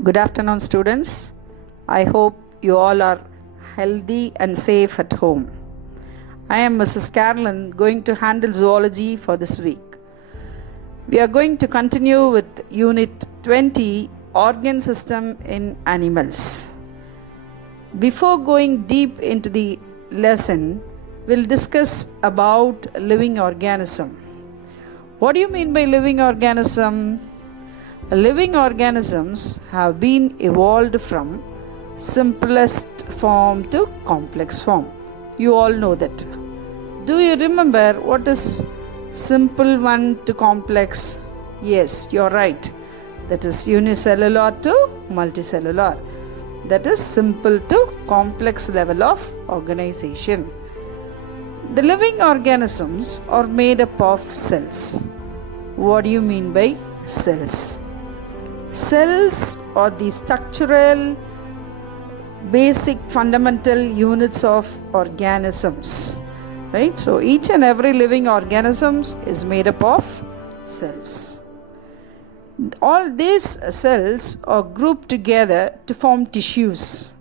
Good afternoon, students. I hope you all are healthy and safe at home. I am Mrs. Carolyn, going to handle zoology for this week. We are going to continue with Unit 20, Organ System in Animals. Before going deep into the lesson, we'll discuss about living organism. What do you mean by living organism? Living organisms have been evolved from simplest form to complex form. You all know that. Do you remember what is simple one to complex? Yes, you're right. That is unicellular to multicellular. That is simple to complex level of organization. The living organisms are made up of cells. What do you mean by cells? Cells are the structural, basic, fundamental units of organisms. Right? So each and every living organism is made up of cells. All these cells are grouped together to form tissues.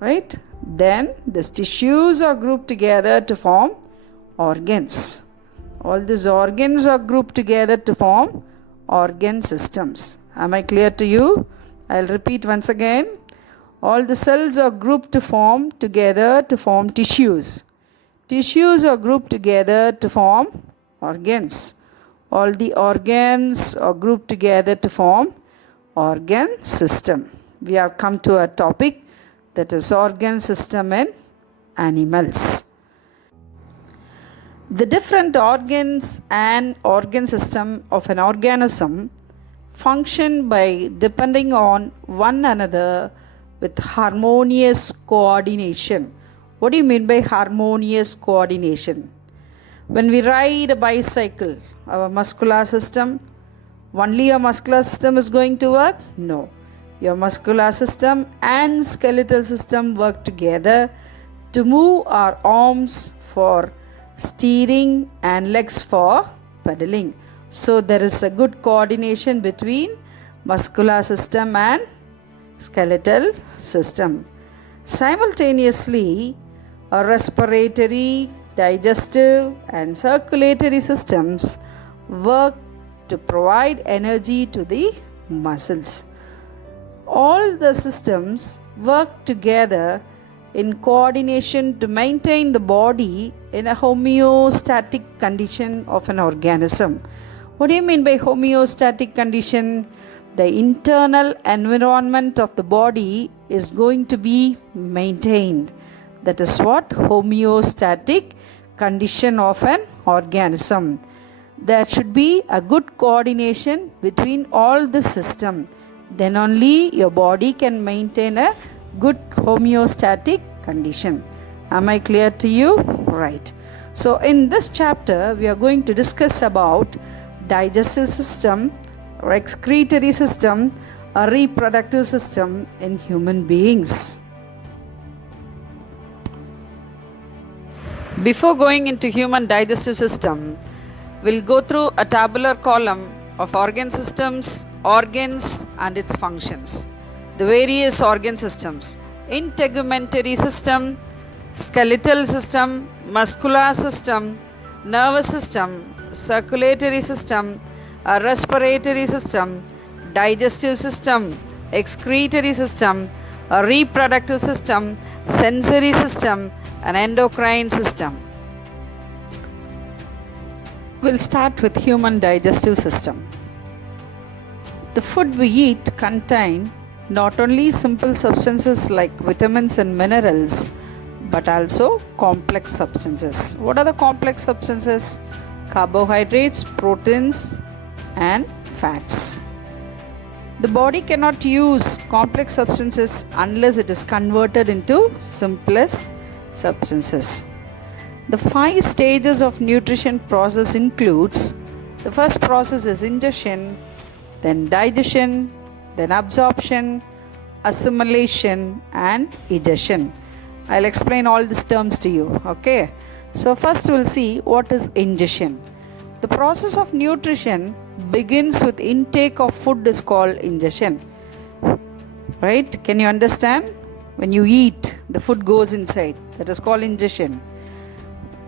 Right? Then these tissues are grouped together to form organs. All these organs are grouped together to form organ systems. Am I clear to you? I'll repeat once again. All the cells are grouped together to form tissues. Tissues are grouped together to form organs. All the organs are grouped together to form organ system. We have come to a topic that is organ system in animals. The different organs and organ system of an organism function by depending on one another with harmonious coordination. What do you mean by harmonious coordination? When we ride a bicycle, our muscular system, only your muscular system is going to work? No. Your muscular system and skeletal system work together to move our arms for steering and legs for pedaling. So there is a good coordination between muscular system and skeletal system. Simultaneously, our respiratory, digestive and circulatory systems work to provide energy to the muscles. All the systems work together in coordination to maintain the body in a homeostatic condition of an organism. What do you mean by homeostatic condition? The internal environment of the body is going to be maintained. That is what homeostatic condition of an organism. There should be a good coordination between all the system. Then only your body can maintain a good homeostatic condition. Am I clear to you? Right. So in this chapter, we are going to discuss about digestive system, excretory system, a reproductive system in human beings. Before going into human digestive system, we'll go through a tabular column of organ systems, organs and its functions. The various organ systems: integumentary system, skeletal system, muscular system, nervous system, circulatory system, a respiratory system, digestive system, excretory system, a reproductive system, sensory system, and endocrine system. We'll start with human digestive system. The food we eat contain not only simple substances like vitamins and minerals, but also complex substances. What are the complex substances? Carbohydrates, proteins, and fats. The body cannot use complex substances unless it is converted into simplest substances. The 5 stages of nutrition process includes: the first process is ingestion, then digestion, then absorption, assimilation, and egestion. I'll explain all these terms to you. Okay. So first we'll see what is ingestion. The process of nutrition begins with intake of food is called ingestion. Right? Can you understand? When you eat, the food goes inside. That is called ingestion.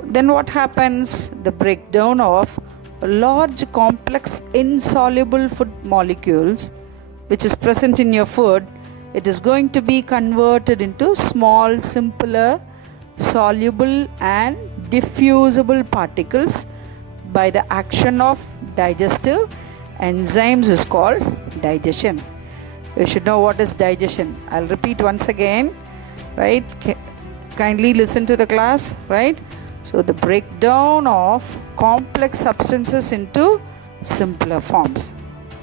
Then what happens? The breakdown of large, complex, insoluble food molecules which is present in your food, it is going to be converted into small, simpler, soluble and diffusible particles by the action of digestive enzymes is called digestion. You should know what is digestion. I'll repeat once again, right? Kindly listen to the class, right? So the breakdown of complex substances into simpler forms.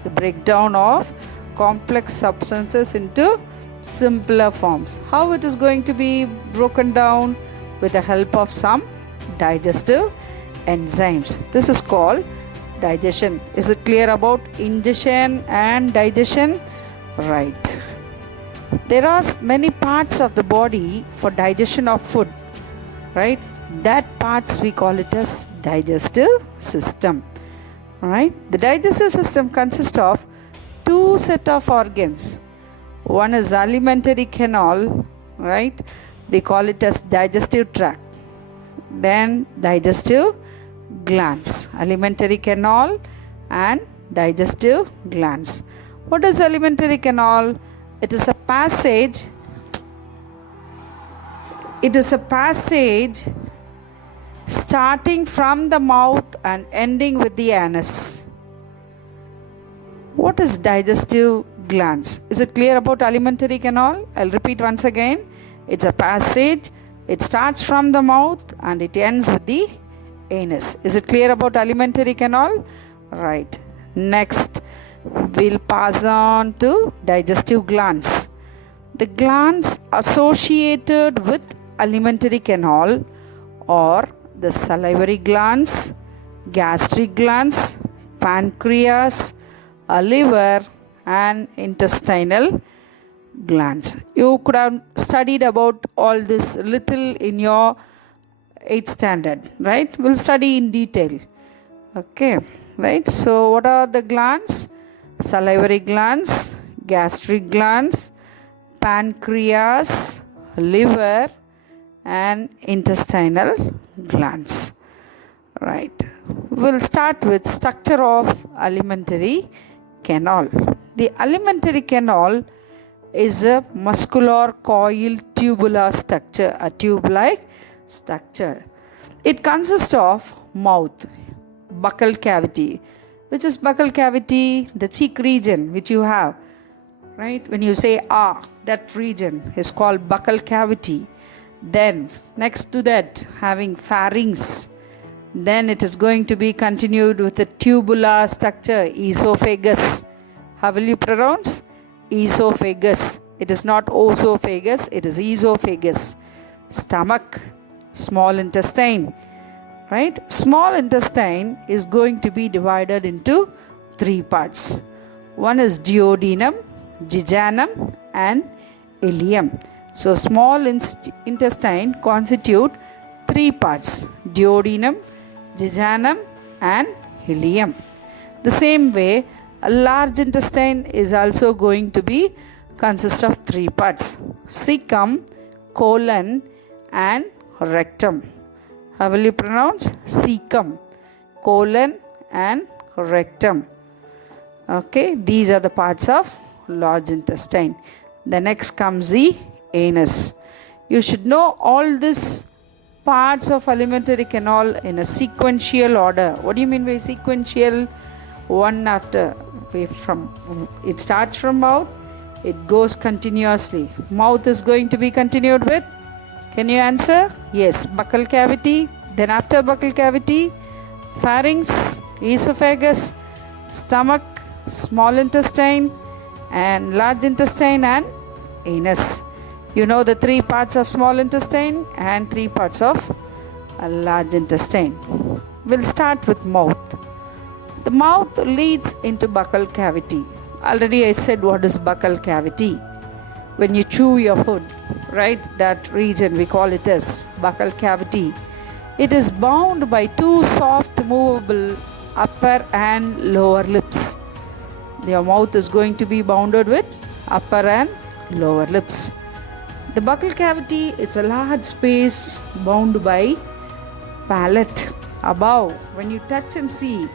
The breakdown of complex substances into simpler forms. How it is going to be broken down? With the help of some digestive enzymes. This is called digestion. Is it clear about ingestion and digestion? Right. There are many parts of the body for digestion of food, right? That parts we call it as digestive system. Right? The digestive system consists of two set of organs. One is alimentary canal, right? We call it as digestive tract. Then digestive glands, alimentary canal and digestive glands. What is alimentary canal? It is a passage. It is a passage starting from the mouth and ending with the anus. What is digestive glands? Is it clear about alimentary canal? I'll repeat once again. It's a passage. It starts from the mouth and it ends with the anus. Is it clear about alimentary canal? Right. Next, we'll pass on to digestive glands. The glands associated with alimentary canal are the salivary glands, gastric glands, pancreas, liver and intestinal glands. You could have studied about all this little in your 8th standard, right? We'll study in detail. Okay, right? So what are the glands? Salivary glands, gastric glands, pancreas, liver and intestinal glands. Right. We'll start with structure of alimentary canal. The alimentary canal is a muscular coil tubular structure, a tube-like structure. It consists of mouth, buccal cavity. Which is buccal cavity? The cheek region which you have, right? When you say ah, that region is called buccal cavity. Then next to that having pharynx. Then it is going to be continued with the tubular structure, esophagus. How will you pronounce? Esophagus. It is not oesophagus, it is esophagus. Stomach, small intestine. Right? Small intestine is going to be divided into three parts. One is duodenum, jejunum and ileum. So small intestine constitute three parts: duodenum, jejunum and ileum. The same way, a large intestine is also going to be consist of three parts: cecum, colon and rectum. How will you pronounce? Cecum, colon and rectum. Okay, these are the parts of large intestine. The next comes the anus. You should know all these parts of alimentary canal in a sequential order. What do you mean by sequential? One after. It starts from mouth, it goes continuously. Mouth is going to be continued with, can you answer? Yes, buccal cavity. Then after buccal cavity, pharynx, esophagus, stomach, small intestine and large intestine and anus. You know the three parts of small intestine and three parts of a large intestine. We'll start with mouth. The mouth leads into buccal cavity. Already I said what is buccal cavity. When you chew your food, right, that region we call it as buccal cavity. It is bound by two soft movable upper and lower lips. Your mouth is going to be bounded with upper and lower lips. The buccal cavity is a large space bound by palate. Above, when you touch and see,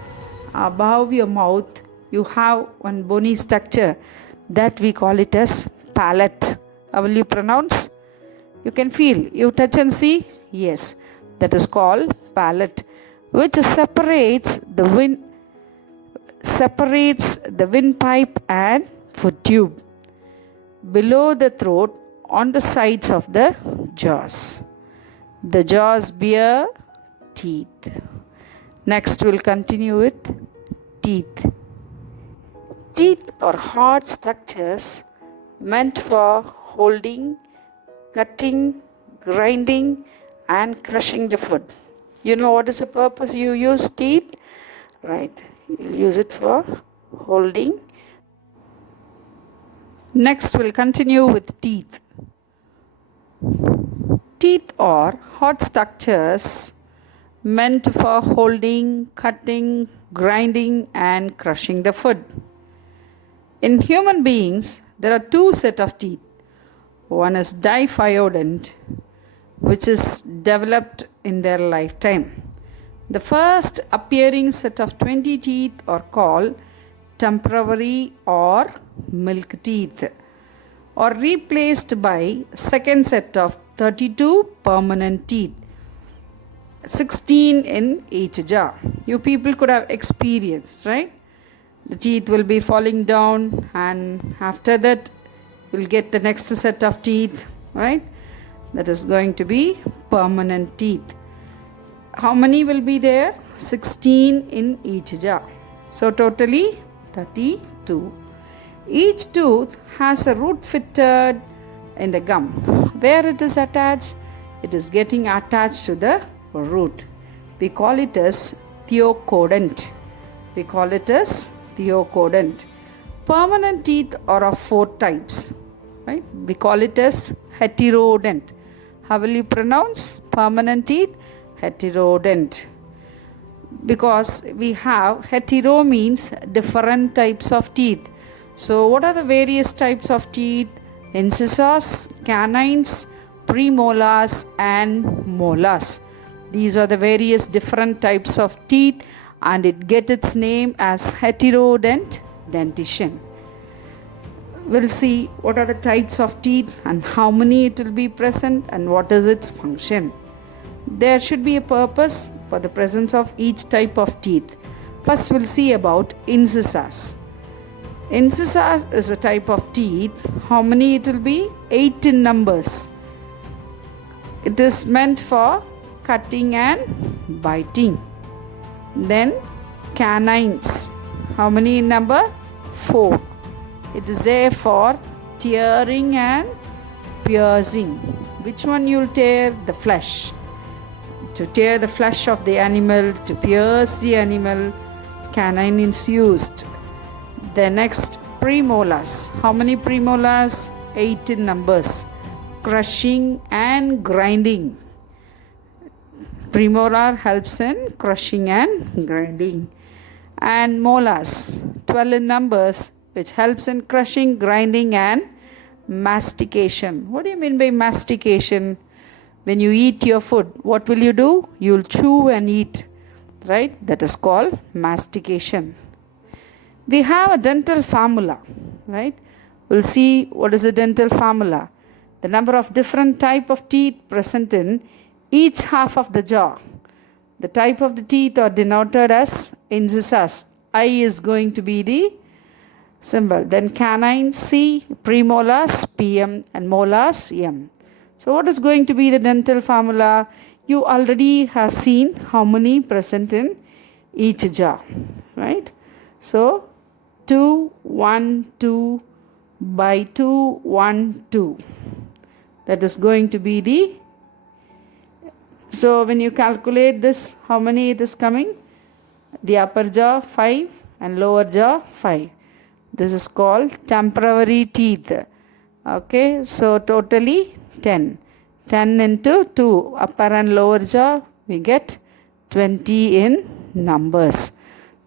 above your mouth, you have one bony structure that we call it as palate. How will you pronounce? You can feel. You touch and see? Yes. That is called palate, which separates the windpipe and food tube. Below the throat, on the sides of the jaws. The jaws bear teeth. Next, we'll continue with teeth. Teeth are hard structures meant for holding, cutting, grinding, and crushing the food. You know what is the purpose you use teeth? Right, you'll use it for holding. Next, we'll continue with teeth. Teeth are hard structures meant for holding, cutting, grinding, and crushing the food. In human beings, there are two sets of teeth. One is diphyodont, which is developed in their lifetime. The first appearing set of 20 teeth are called temporary or milk teeth, or replaced by second set of 32 permanent teeth, 16 in each jaw. You people could have experienced, right? The teeth will be falling down, and after that we'll get the next set of teeth, right? That is going to be permanent teeth. How many will be there? 16 in each jaw. So totally 32. Each tooth has a root fitted in the gum. Where it is attached? It is getting attached to the root. We call it as theocodont. We call it as theocodont. Permanent teeth are of 4 types. Right? We call it as heterodont. How will you pronounce permanent teeth? Heterodont. Because we have hetero means different types of teeth. So what are the various types of teeth? Incisors, canines, premolars, and molars. These are the various different types of teeth, and it gets its name as heterodont dentition. We'll see what are the types of teeth and how many it will be present and what is its function. There should be a purpose for the presence of each type of teeth. First, we'll see about incisors. Incisors is a type of teeth. How many it will be? 8 in numbers. It is meant for cutting and biting. Then canines. How many in number? 4. It is there for tearing and piercing. Which one you'll tear? The flesh. To tear the flesh of the animal, to pierce the animal, canine is used. The next, premolars. How many premolars? 8 in numbers. Crushing and grinding. Premolar helps in crushing and grinding. And molars, 12 in numbers, which helps in crushing, grinding, and mastication. What do you mean by mastication? When you eat your food, what will you do? You'll chew and eat, right? That is called mastication. We have a dental formula, right? We'll see what is a dental formula. The number of different type of teeth present in each half of the jaw. The type of the teeth are denoted as incisors. I is going to be the symbol. Then canine C, premolars PM, and molars M. So what is going to be the dental formula? You already have seen how many present in each jaw, right? So 2, 1, 2 by 2, 1, 2. That is going to be the. So when you calculate this, how many it is coming? The upper jaw 5 and lower jaw 5. This is called temporary teeth. Okay, so totally 10. 10 into 2, upper and lower jaw, we get 20 in numbers.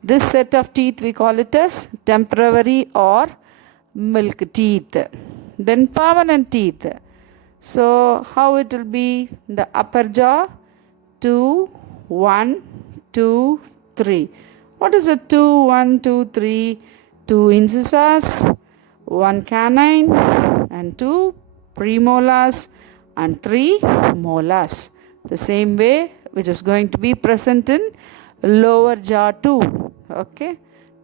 This set of teeth we call it as temporary or milk teeth. Then permanent teeth. So how it will be? The upper jaw, 2, 1, 2, 3. What is a 2, 1, 2, 3? 2 incisors, 1 canine, and 2 premolars, and 3 molars. The same way which is going to be present in lower jaw too. Okay,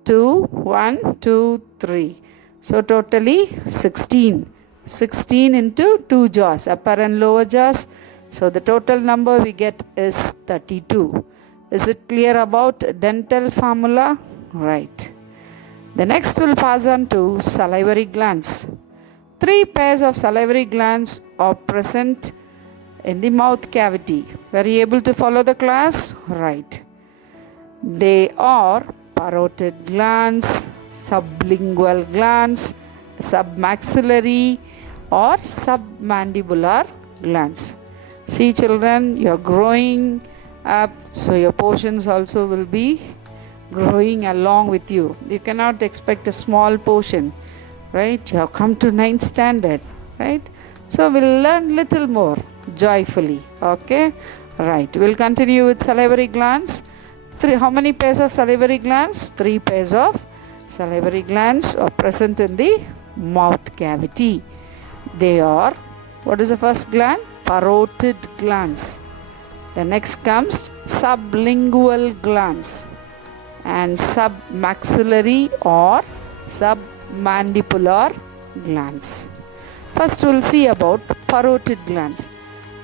2, 1, 2, 3. So totally 16. 16 into 2 jaws, upper and lower jaws. So the total number we get is 32. Is it clear about dental formula? Right. The next will pass on to salivary glands. 3 pairs of salivary glands are present in the mouth cavity. Were you able to follow the class? Right. They are parotid glands, sublingual glands, submaxillary or submandibular glands. See children, you are growing up, so your portions also will be growing along with you. You cannot expect a small portion, right? You have come to 9th standard, right? So we'll learn little more joyfully. Okay, right. We'll continue with salivary glands. How many pairs of salivary glands? 3 pairs of salivary glands are present in the mouth cavity. They are, what is the first gland? Parotid glands. The next comes sublingual glands and submaxillary or submandibular glands. First we'll see about parotid glands.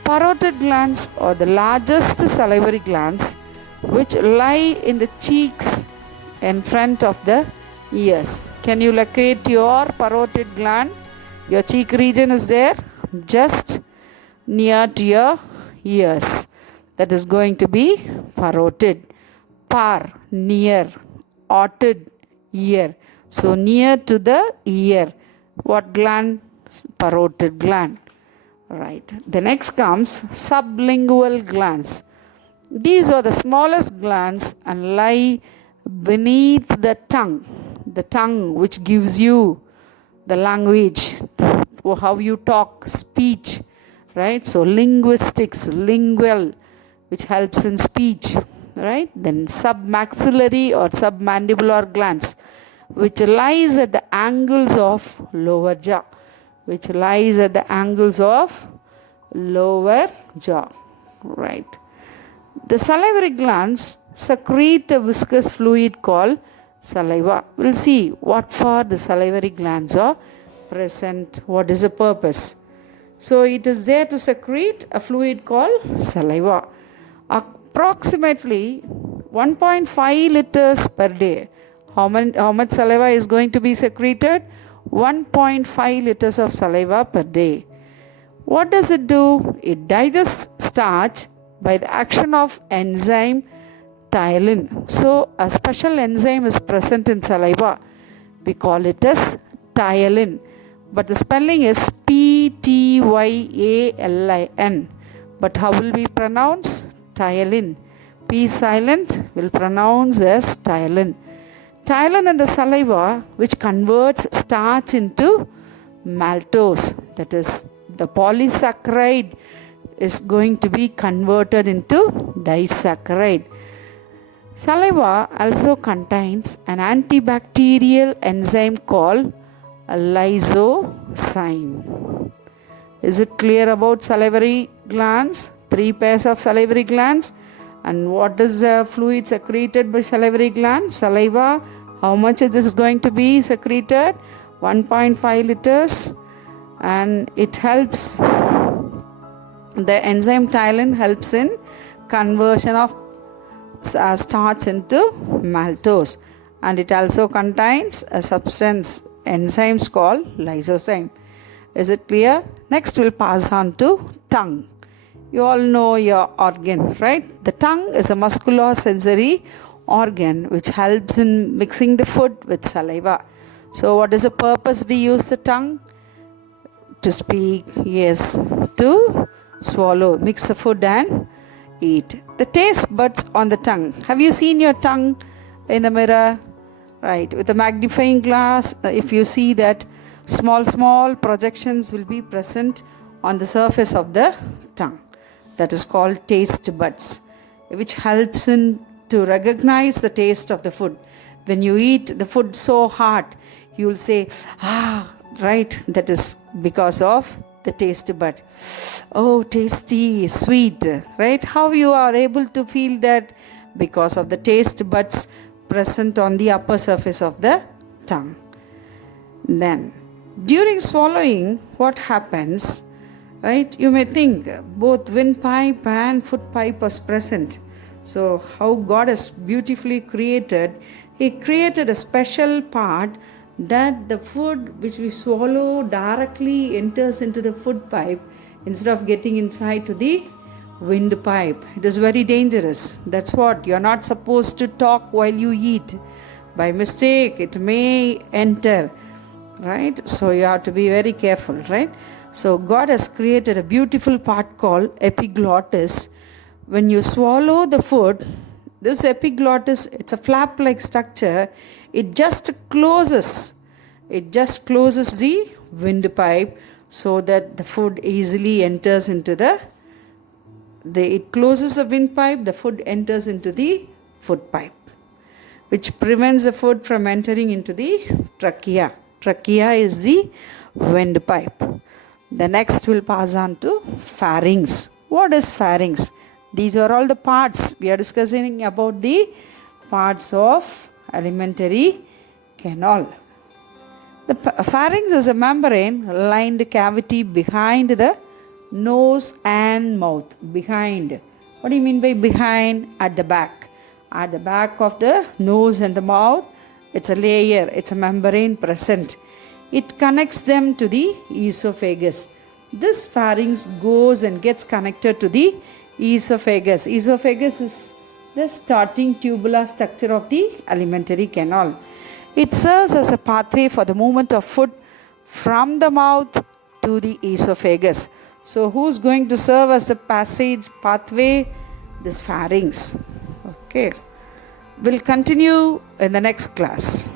Parotid glands are the largest salivary glands which lie in the cheeks in front of the ears. Can you locate your parotid gland? Your cheek region is there just near to your ears. That is going to be parotid. Par, near, otid, ear. So near to the ear. What gland? Parotid gland. Right. The next comes sublingual glands. These are the smallest glands and lie beneath the tongue which gives you the language, how you talk, speech, right? So linguistics, lingual, which helps in speech, right? Then submaxillary or submandibular glands, which lies at the angles of lower jaw, right? The salivary glands secrete a viscous fluid called saliva. We'll see what for the salivary glands are present, what is the purpose. So it is there to secrete a fluid called saliva. Approximately 1.5 liters per day. How much saliva is going to be secreted? 1.5 liters of saliva per day. What does it do? It digests starch by the action of enzyme ptyalin. So a special enzyme is present in saliva. We call it as ptyalin. But the spelling is P-T-Y-A-L-I-N. But how will we pronounce? Ptyalin. P silent will pronounce as ptyalin. Ptyalin in the saliva which converts starch into maltose. That is, the polysaccharide is going to be converted into disaccharide. Saliva also contains an antibacterial enzyme called lysozyme. Is it clear about salivary glands? 3 pairs of salivary glands. And what is the fluid secreted by salivary gland? Saliva. How much is this going to be secreted? 1.5 liters. And it helps, the enzyme ptyalin helps in conversion of starch into maltose. And it also contains a substance, enzymes called lysozyme. Is it clear? Next we'll pass on to tongue. You all know your organ, right? The tongue is a musculosensory organ which helps in mixing the food with saliva. So what is the purpose we use the tongue? To speak, yes, to swallow, mix the food and eat. The taste buds on the tongue. Have you seen your tongue in the mirror? Right, with a magnifying glass, if you see that Small projections will be present on the surface of the tongue. That is called taste buds, which helps in to recognize the taste of the food. When you eat the food so hot, you will say, right, that is because of the taste bud. Oh, tasty, sweet, right? How you are able to feel that? Because of the taste buds present on the upper surface of the tongue. Then, during swallowing, what happens, right? You may think both windpipe and foot pipe was present. So, how God has beautifully created, He created a special part that the food which we swallow directly enters into the food pipe instead of getting inside to the windpipe. It is very dangerous. That's what, you're not supposed to talk while you eat. By mistake, it may enter, right? So you have to be very careful, right? So God has created a beautiful part called epiglottis. When you swallow the food, this epiglottis, it's a flap-like structure. It just closes the windpipe so that the food easily enters into it closes the windpipe, the food enters into the food pipe, which prevents the food from entering into the trachea. Trachea is the windpipe. The next will pass on to pharynx. What is pharynx? These are all the parts. We are discussing about the parts of alimentary canal. The pharynx is a membrane-lined cavity behind the nose and mouth. Behind. What do you mean by behind? At the back. At the back of the nose and the mouth, it's a layer, it's a membrane present. It connects them to the esophagus. This pharynx goes and gets connected to the esophagus. Esophagus is the starting tubular structure of the alimentary canal. It serves as a pathway for the movement of food from the mouth to the esophagus. So who's going to serve as the pathway? This pharynx. Okay. We'll continue in the next class.